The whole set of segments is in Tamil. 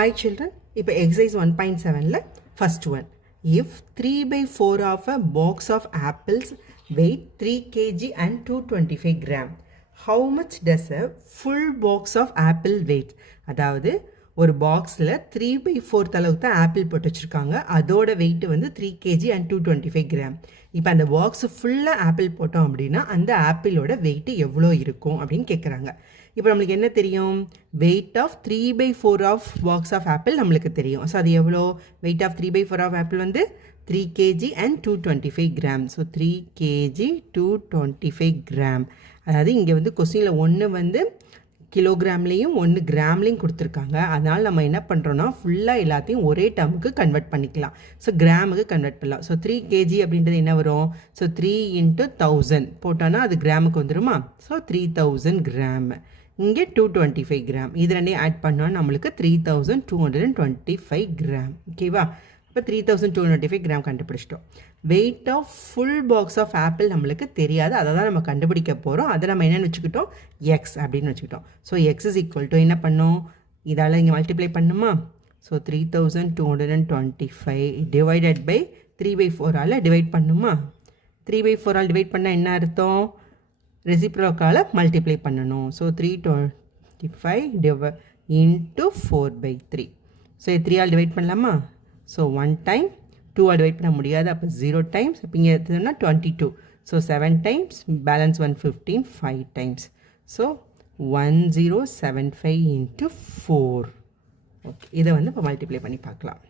Hi children, இப்போ exercise 1.7ல first one. If 3 by 4 of a box of apples weight 3 kg and 225 gram, how much does a full box of apple weight? அதாவது ஒரு பாக்ஸில் 3 by 4 அளவுக்கு தான் ஆப்பிள் போட்டு வச்சுருக்காங்க. அதோட வெயிட் வந்து 3 kg and 225 gram. இப்போ அந்த பாக்ஸ் ஃபுல்லாக ஆப்பிள் போட்டோம் அப்படின்னா அந்த ஆப்பிளோட வெயிட் எவ்வளோ இருக்கும் அப்படின்னு கேட்குறாங்க. இப்போ நம்மளுக்கு என்ன தெரியும்? Weight of 3 by 4 of box of apple நம்மளுக்கு தெரியும். ஸோ அது எவ்வளோ? Weight of 3 by 4 of apple வந்து 3 kg and 225 gram. So 3 kg 225 gram. அதாவது இங்கே வந்து கொஸ்டினில் ஒன்று வந்து கிலோகிராம்லேயும் ஒன்று கிராம்லேயும் கொடுத்துருக்காங்க. அதனால் நம்ம என்ன பண்ணுறோன்னா ஃபுல்லாக எல்லாத்தையும் ஒரே டேர்முக்கு கன்வெர்ட் பண்ணிக்கலாம். ஸோ கிராமுக்கு கன்வெர்ட் பண்ணலாம். ஸோ 3 kg அப்படின்றது என்ன வரும்? ஸோ 3 × 1000 போட்டோன்னா அது கிராமுக்கு வந்துடுமா? So 3000 gram. இங்கே 225 கிராம். இது ரெண்டையும் ஆட் பண்ணால் நம்மளுக்கு 3225 கிராம். ஓகேவா? இப்போ 3225 கிராம் கண்டுபிடிச்சிட்டோம். Weight of full box of apple நம்மளுக்கு தெரியாது. அதை தான் நம்ம கண்டுபிடிக்க போகிறோம். அதை நம்ம என்னென்னு வச்சுக்கிட்டோம்? எக்ஸ் அப்படின்னு வச்சுக்கிட்டோம். So x is equal to என்ன பண்ணோம்? இதால் இங்கே மல்டிப்ளை பண்ணுமா? ஸோ 3225 டிவைடட் பை 3 by 4ஆல் டிவைட் பண்ணுமா? 3 by 4ஆல் டிவைட் பண்ணால் என்ன அர்த்தம்? ரெசிப்ரோக்கால் மல்டிப்ளை பண்ணணும். So 325 into 4/3. ஸோ 3ஆல் டிவைட் பண்ணலாமா? ஸோ 1 டைம் 2ஆல் டிவைட் பண்ண முடியாது. அப்போ 0 டைம்ஸ். இப்போ இங்கே எடுத்ததுன்னா 22. So 7 times balance 115 5 times. So 1075 into 4. Okay, இதை வந்து இப்போ மல்டிப்ளை பண்ணி பார்க்கலாம்.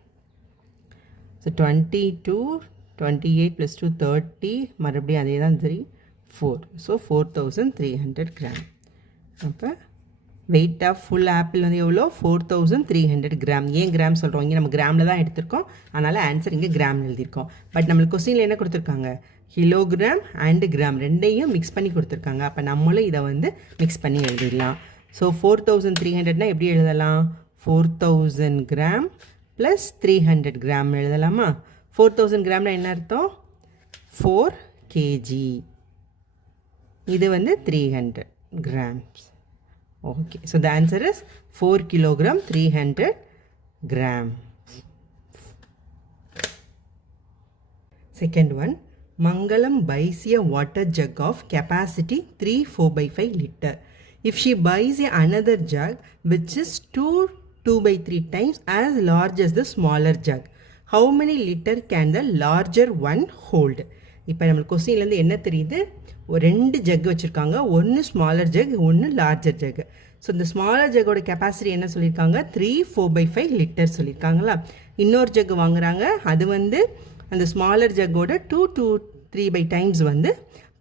ஸோ 22 28 + 2 30 மறுபடியும் அதே தான் 3 4. So 4300 gram. அப்போ வெயிட் ஆஃப் ஃபுல் ஆப்பிள் வந்து எவ்வளோ? 4300 கிராம். ஏன் கிராம் சொல்கிறோம்? இங்கே நம்ம கிராமில் தான் எடுத்திருக்கோம். அதனால் ஆன்சர் இங்கே கிராம் எழுதியிருக்கோம். பட் நம்மளுக்கு கொஸ்டினில் என்ன கொடுத்துருக்காங்க? கிலோகிராம் அண்டு கிராம் ரெண்டையும் மிக்ஸ் பண்ணி கொடுத்துருக்காங்க. அப்போ நம்மளும் இதை வந்து மிக்ஸ் பண்ணி எழுதிடலாம். ஸோ 4300னா எப்படி எழுதலாம்? 4000 கிராம் ப்ளஸ் 300 கிராம் எழுதலாமா? 4000 கிராம்னா என்ன அர்த்தம்? 4 kg. இது வந்து 300 grams. Okay, so the answer is 4 kilogram 300 gram. Second one, Mangalam buys a water jug of capacity 3 4/5 liter. If she buys another jug which is 2/3 times as large as the smaller jug, how many liter can the larger one hold? இப்போ நம்மளுக்கு கொஸ்டின்லேருந்து என்ன தெரியுது? ஒரு 2 ஜக் வச்சுருக்காங்க. ஒன்று ஸ்மாலர் ஜக், ஒன்று லார்ஜர் ஜக். ஸோ இந்த ஸ்மாலர் ஜக்கோட கெப்பாசிட்டி என்ன சொல்லியிருக்காங்க? 3 4/5 லிட்டர் சொல்லியிருக்காங்களா? இன்னொரு ஜக் வாங்குறாங்க. அது வந்து அந்த ஸ்மாலர் ஜக்கோட 2 to 3 டைம்ஸ் வந்து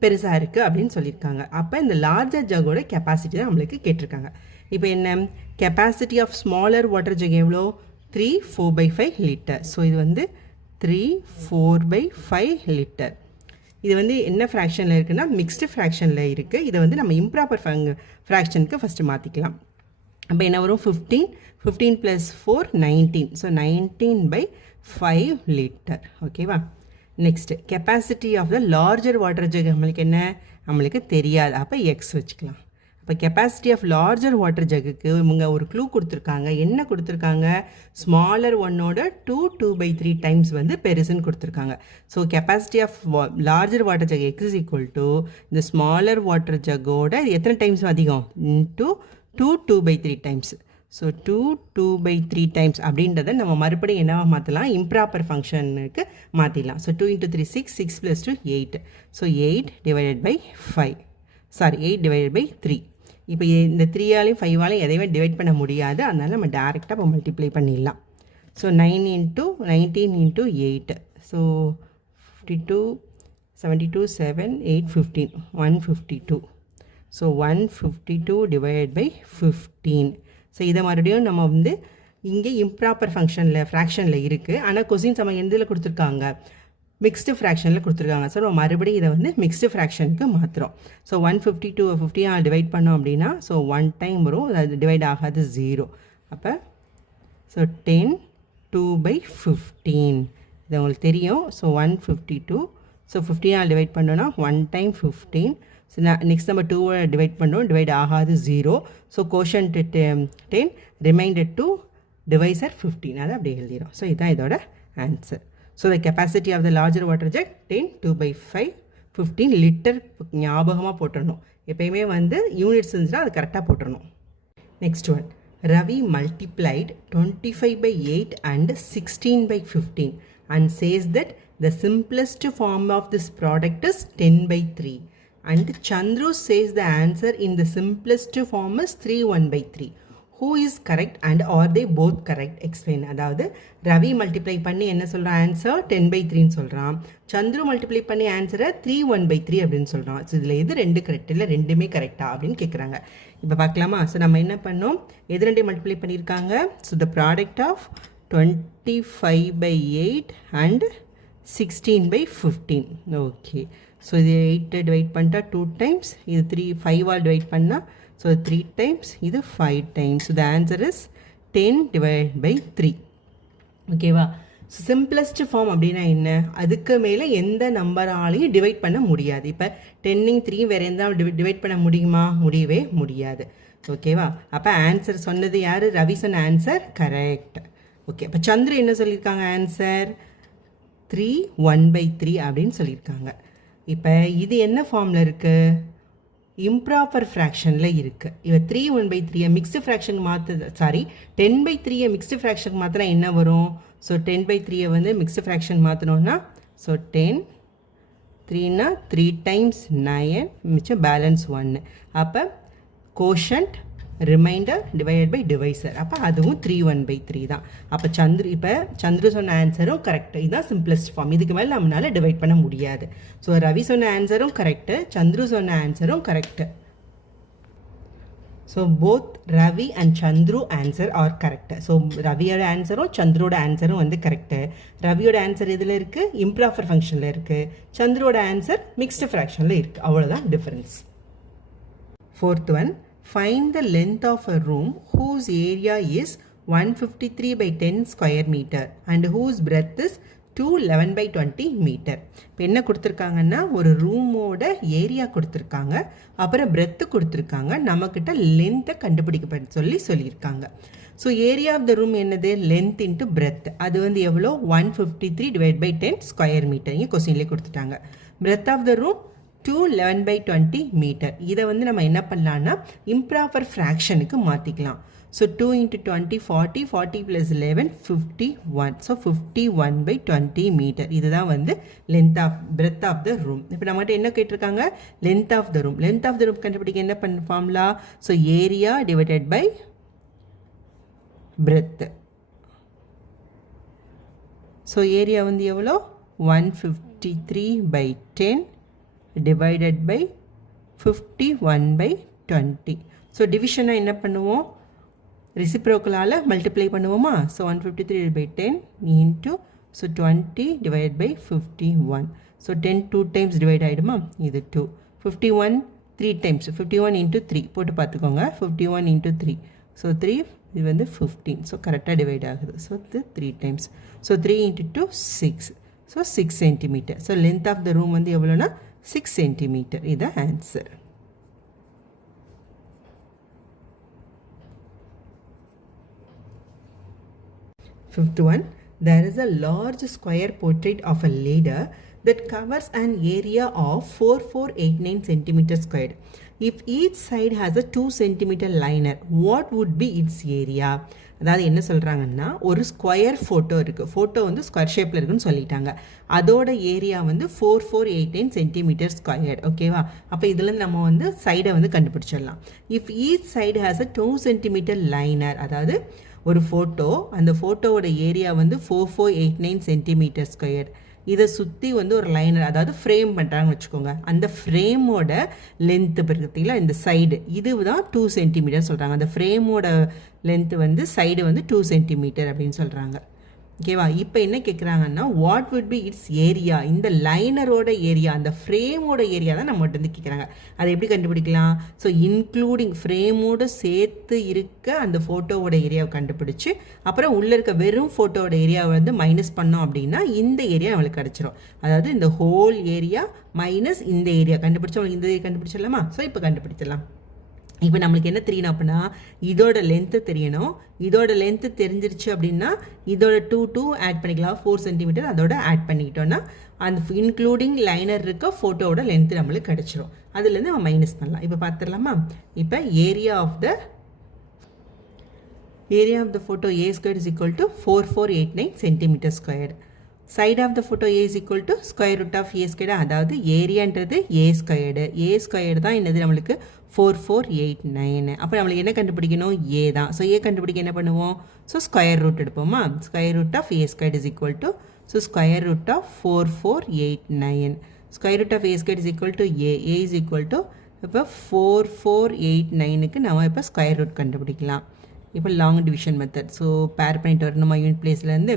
பெருசாக இருக்குது அப்படின்னு சொல்லியிருக்காங்க. அப்போ இந்த லார்ஜர் ஜக்கோட கெப்பாசிட்டி தான் நம்மளுக்கு கேட்டிருக்காங்க. இப்போ என்ன capacity of smaller water jug எவ்வளோ? 3 4/5 லிட்டர். ஸோ இது வந்து 3 4/5 லிட்டர். இது வந்து என்ன ஃப்ராக்ஷனில் இருக்குன்னா மிக்ஸ்டு ஃப்ராக்ஷனில் இருக்குது. இதை வந்து நம்ம இம்ப்ராப்பர் ஃப்ராக்ஷனுக்கு ஃபஸ்ட்டு மாற்றிக்கலாம். அப்போ என்ன வரும்? 15 + 4 19. So 19/5 litre. ஓகேவா? Next capacity of the larger water jug நம்மளுக்கு என்ன? நம்மளுக்கு தெரியாது. அப்போ எக்ஸ் வச்சுக்கலாம். இப்போ கெப்பாசிட்டி ஆஃப் லார்ஜர் வாட்டர் ஜக்குக்கு இவங்க ஒரு க்ளூ கொடுத்துருக்காங்க. என்ன கொடுத்துருக்காங்க? ஸ்மாலர் ஒன்னோட 2/3 டைம்ஸ் வந்து பெருசுன்னு கொடுத்துருக்காங்க. So capacity of larger water jug x is equal to இந்த ஸ்மாலர் வாட்டர் ஜக்கோட எத்தனை டைம்ஸ் அதிகம்? Into 2/3 times. ஸோ 2/3 டைம்ஸ் அப்படின்றத நம்ம மறுபடியும் என்னவா மாற்றலாம்? இம்ப்ராப்பர் ஃபங்க்ஷனுக்கு மாற்றிடலாம். ஸோ 2 × 3 6 6 + 2 8. ஸோ 8 / 3. இப்போ இந்த 3ஆலையும் 5ஆலையும் எதையுமே டிவைட் பண்ண முடியாது. அதனால் நம்ம டேரெக்டாக இப்போ மல்டிப்ளை பண்ணிடலாம். ஸோ 19 × 8. ஸோ 52 72 7 8 15 152. ஸோ 152 / 15. ஸோ இதை மறுபடியும் நம்ம வந்து இங்கே இம்ப்ராப்பர் ஃப்ராக்ஷனில் இருக்குது. ஆனால் கொஸ்டின்ஸ் நம்ம எதில் கொடுத்துருக்காங்க? மிக்ஸ்டு ஃப்ராக்ஷனில் கொடுத்துருக்காங்க. ஸோ நம்ம மறுபடியும் இதை வந்து மிக்ஸ்டு ஃப்ராக்ஷனுக்கு மாற்றுறோம். ஸோ 152 50 டிவைட் பண்ணோம் அப்படின்னா ஸோ 1 டைம் வரும். அது டிவைட் ஆகாது 0. அப்போ ஸோ 10 2/15 இது உங்களுக்கு தெரியும். ஸோ 152. ஸோ 50 டிவைட் பண்ணோன்னா 1 டைம் 15. ஸோ நெக்ஸ்ட் நம்ம 2 டிவைட் பண்ணோம். டிவைட் ஆகாது 0. So quotient 10 reminded to divisor 15. அதை அப்படி எழுதிடும். ஸோ இதுதான் இதோட answer. So the capacity of the larger water jug 10 2/5 15 litre ஞாபகமாக போட்டுடணும். எப்பயுமே வந்து யூனிட்ஸ் இருந்துச்சுன்னா அது கரெக்டாக போட்டுடணும். Next one, Ravi multiplied 25/8 and 16/15 and says that the simplest form of this product is 10/3 and Chandru says the answer in the simplest form is 3/1/3. Who is correct and are they both correct? Explain. அதாவது ரவி மல்டிப்ளை பண்ணி என்ன சொல்கிறான், ஆன்சர் 10/3ன்னு சொல்கிறான். சந்துரு மல்டிப்ளை பண்ணி ஆன்சரை 3/1/3 அப்படின்னு சொல்கிறான். ஸோ இதில் எது ரெண்டு கரெக்ட் இல்லை, ரெண்டுமே கரெக்டா அப்படின்னு கேட்குறாங்க. இப்போ பார்க்கலாமா? ஸோ நம்ம என்ன பண்ணோம், எது ரெண்டு மல்டிப்ளை பண்ணியிருக்காங்க. So the product of 25/8 and 16/15. Okay, so இது 8 டிவைட் பண்ணிட்டா 2 டைம்ஸ், இது 5 டிவைட் பண்ணால் ஸோ 3 டைம்ஸ், இது 5 times. So the answer is 10/3. ஓகேவா? ஸோ சிம்பிளஸ்ட் ஃபார்ம் அப்படின்னா என்ன, அதுக்கு மேலே எந்த நம்பராலையும் டிவைட் பண்ண முடியாது. இப்போ 10ing 3 வேறு எந்த டிவைட் பண்ண முடியுமா, முடியவே முடியாது. ஓகேவா? அப்போ ஆன்சர் சொன்னது யார், ரவி சொன்ன ஆன்சர் கரெக்ட். ஓகே, அப்போ சந்திர என்ன சொல்லியிருக்காங்க, ஆன்சர் 3/1/3 அப்படின்னு சொல்லியிருக்காங்க. இப்போ இது என்ன ஃபார்மில் இருக்குது, இம்ப்ராப்பர் ஃப்ராக்ஷனில் இருக்குது. இவ 3/1/3 மிக்ஸ்டு ஃப்ராக்ஷன் மாற்று, சாரி 10/3 மிக்ஸ்டு ஃப்ராக்ஷன் மாற்றினா என்ன வரும். ஸோ 10/3 வந்து மிக்ஸ்டு ஃப்ராக்ஷன் மாற்றினோன்னா, ஸோ 10 3னா 3 டைம்ஸ் 9 மிச்சம் பேலன்ஸ் 1. அப்போ quotient remainder divided by divisor, அப்போ அதுவும் 3/1/3 தான். அப்போ சந்துரு சொன்ன ஆன்சரும் கரெக்டு. இதுதான் சிம்பிளஸ்ட் ஃபார்ம். இதுக்கு மேலே நம்மளால் டிவைட் பண்ண முடியாது. ஸோ ரவி சொன்ன ஆன்சரும் கரெக்டு, சந்துரு சொன்ன ஆன்சரும் correct. So both Ravi and Chandru answer are correct. So ரவியோட ஆன்சரும் சந்துரோட ஆன்சரும் வந்து கரெக்டு. ரவியோட ஆன்சர் இதில் இருக்குது, இம்ப்ராப்பர் ஃபங்க்ஷனில் இருக்குது. சந்துரோட ஆன்சர் மிக்ஸ்டு ஃப்ராக்ஷனில் இருக்குது. அவ்வளோதான் difference. Fourth one, find the length of a room whose area is 153/10 square meter and whose breadth is 211/20 meter. இப்போ என்ன கொடுத்துருக்காங்கன்னா, ஒரு ரூமோட ஏரியா கொடுத்துருக்காங்க, அப்புறம் பிரெத்து கொடுத்துருக்காங்க, நம்மக்கிட்ட லென்த்தை கண்டுபிடிக்க சொல்லியிருக்காங்க. So area of the room என்னது, லென்த் இன்ட்டு பிரெத். அது வந்து எவ்வளோ, 153/10 ஸ்கொயர் மீட்டர். இங்கே கொஸ்டின்லேயே கொடுத்துட்டாங்க. Breadth of the room 211/20 metre. இதை வந்து நம்ம என்ன பண்ணலான்னா இம்ப்ராப்பர் ஃப்ராக்ஷனுக்கு மாற்றிக்கலாம். ஸோ 2 × 20 40, 40 + 11 51. So 51/20 metre. இதுதான் வந்து length of breadth of the room. இப்போ நம்மகிட்ட என்ன கேட்டிருக்காங்க, length of the room. Length of the room கண்டுபிடிக்க என்ன பண்ண formula, so area divided by breadth. So area வந்து எவ்வளோ, 153/10 divided by 51/20. ஸோ டிவிஷனாக என்ன பண்ணுவோம், ரெசிப்ரோக்கலால் மல்டிப்ளை பண்ணுவோமா. So 153/10 into so 20 divided by 51. ஸோ 10 2 டைம்ஸ் டிவைட் ஆகிடுமா, இது 2. 51 3 டைம்ஸ், 51 × 3 போட்டு பார்த்துக்கோங்க. 51 × 3, ஸோ 3 இது வந்து 15. ஸோ கரெக்டாக டிவைட் ஆகுது. ஸோ இது 3 times. So 3 × 2 6. So 6 centimetre. So length of the room வந்து எவ்வளோனா 6 centimeter. இது answer. Fifth one, there is a large square portrait of a ladder that covers an area of 4489 centimeter squared. If each side has a 2 centimeter liner, what would be its area? அதாவது என்ன சொல்கிறாங்கன்னா, ஒரு ஸ்கொயர் ஃபோட்டோ இருக்குது, ஃபோட்டோ வந்து ஸ்கொயர் ஷேப்பில் இருக்குன்னு சொல்லிட்டாங்க. அதோட ஏரியா வந்து 4489 சென்டிமீட்டர் ஸ்கொயர். ஓகேவா? அப்போ இதுலேருந்து நம்ம வந்து சைடை வந்து கண்டுபிடிச்சிடலாம். If each side has a 2 centimetre liner, அதாவது ஒரு ஃபோட்டோ, அந்த ஃபோட்டோவோட ஏரியா வந்து 4489 சென்டிமீட்டர் ஸ்கொயர். இதை சுற்றி வந்து ஒரு லைனர், அதாவது ஃப்ரேம் பண்ணுறாங்கன்னு வச்சுக்கோங்க. அந்த ஃப்ரேமோட லென்த்து பார்த்தீங்களா, இந்த சைடு இது தான் 2 சென்டிமீட்டர் சொல்கிறாங்க. அந்த ஃப்ரேமோட லென்த்து வந்து சைடு வந்து 2 சென்டிமீட்டர் அப்படின்னு சொல்கிறாங்க. ஓகேவா? இப்போ என்ன கேட்குறாங்கன்னா, what would be it's area, இந்த லைனரோட ஏரியா, அந்த ஃப்ரேமோட ஏரியா தான் நம்மகிட்ட வந்து கேட்குறாங்க. அதை எப்படி கண்டுபிடிக்கலாம், ஸோ இன்க்ளூடிங் ஃப்ரேமோடு சேர்த்து இருக்க அந்த ஃபோட்டோவோட ஏரியாவை கண்டுபிடிச்சி, அப்புறம் உள்ளே இருக்க வெறும் ஃபோட்டோவோட ஏரியாவை வந்து மைனஸ் பண்ணோம் அப்படின்னா இந்த ஏரியா நம்மளுக்கு கிடச்சிரும். அதாவது இந்த ஹோல் ஏரியா மைனஸ் இந்த ஏரியா கண்டுபிடிச்சா இந்த ஏரியா கண்டுபிடிச்சிடலாமா. ஸோ இப்போ கண்டுபிடிச்சிடலாம். இப்போ நம்மளுக்கு என்ன தெரியணும் அப்படின்னா இதோட லென்த்து தெரியணும். இதோட லென்த்து தெரிஞ்சிருச்சு அப்படின்னா இதோட 2 ஆட் பண்ணிக்கலாம். 4 சென்டிமீட்டர் அதோட ஆட் பண்ணிக்கிட்டோன்னா அந்த இன்க்ளூடிங் லைனர் இருக்க ஃபோட்டோவோட லென்த்து நம்மளுக்கு கிடச்சிரும். அதுலேருந்து நம்ம மைனஸ் பண்ணலாம். இப்போ பார்த்துடலாமா? இப்போ area of the photo A squared is equal to 4489 centimeter squared. Side of the photo A is equal to square root of A squared. அதாவது ஏரியான்றது A squared. A squared தான் என்னது நம்மளுக்கு 4489. அப்போ நம்மளுக்கு என்ன கண்டுபிடிக்கணும்? A தான். ஸோ A கண்டுபிடிக்க என்ன பண்ணுவோம்? ஸோ ஸ்கொயர் ரூட் எடுப்போமா? Square root of A squared is equal to square root of 4489. Square root of A squared is equal to A. A is equal to இப்போ 4489க்கு நம்ம இப்போ ஸ்கொயர் ரூட் கண்டுபிடிக்கலாம். இப்போ லாங் டிவிஷன் மெத்தட். ஸோ பேர் பண்ணிட்டு வரணுமா யூனிட் பிளேஸ்லேருந்து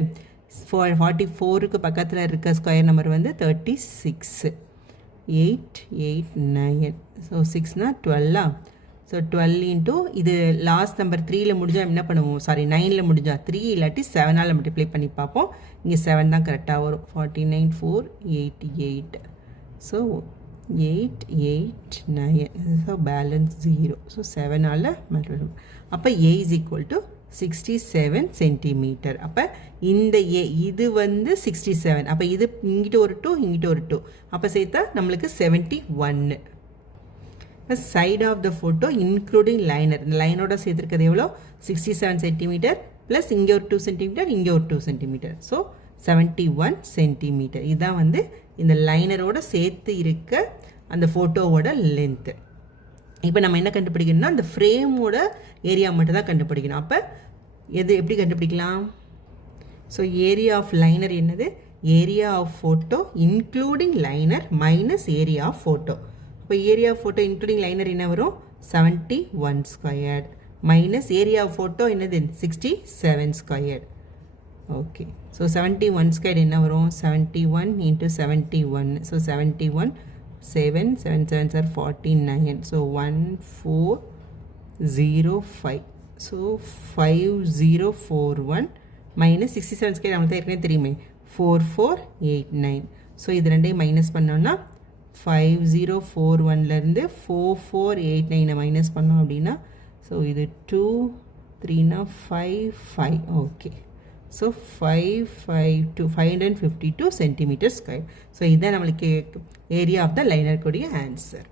44க்கு பக்கத்தில் இருக்க ஸ்கொயர் நம்பர் வந்து 36 889. ஸோ 6னா 12. ஸோ 12 இன்ட்டு இது லாஸ்ட் நம்பர் 3ல் முடிஞ்சால் என்ன பண்ணுவோம்? சாரி 9ல் முடிஞ்சால் 3 இல்லாட்டி 7ஆல் மல்டிப்ளை பண்ணி பார்ப்போம். இங்கே 7 தான் கரெக்டாக வரும். 49 488. ஸோ 889. So balance 0. ஸோ 7ஆல் மல்டிப்ளை பண்ணுவோம். அப்போ A is equal to 67 centimetre. அப்போ இந்த A இது வந்து 67. அப்போ இது இங்கிட்ட ஒரு 2 இங்கிட்ட ஒரு 2. அப்போ சேர்த்தா நம்மளுக்கு 71. இப்போ side of the photo including liner, இந்த லைனோட சேர்த்துருக்கிறது எவ்வளோ? 67 சென்டிமீட்டர் ப்ளஸ் இங்கே ஒரு 2 சென்டிமீட்டர் இங்கே ஒரு 2 சென்டிமீட்டர். So 71 centimetre. இதுதான் வந்து இந்த லைனரோட சேர்த்து இருக்க அந்த ஃபோட்டோவோட லென்த்து. இப்போ நம்ம என்ன கண்டுபிடிக்கணும்னா அந்த ஃப்ரேமோட ஏரியா மட்டும் தான் கண்டுபிடிக்கணும். அப்போ எது எப்படி கண்டுபிடிக்கலாம்? ஸோ ஏரியா ஆஃப் லைனர் என்னது? Area of photo including liner minus area of photo. இப்போ area of photo including liner என்ன வரும்? 71 squared minus area of photo என்னது? 67 ஸ்கொயர்ட். ஓகே. ஸோ 71 ஸ்கொயர்ட் என்ன வரும்? 71 into 71. So 71 7 7 7 are 49. So 1405. So 5041 minus 67 square நம்மளுக்கு ஏற்கனவே தெரியுமே 4489. ஸோ இது ரெண்டையும் மைனஸ் பண்ணோம்னா 5041லேருந்து 4489 மைனஸ் பண்ணோம் அப்படின்னா ஸோ இது 2 3னா 5 okay. So 552 centimetre square. So இதுதான் நம்மளுக்கு ஏரியா ஆஃப் த லைனர் கூடிய ஆன்சர்.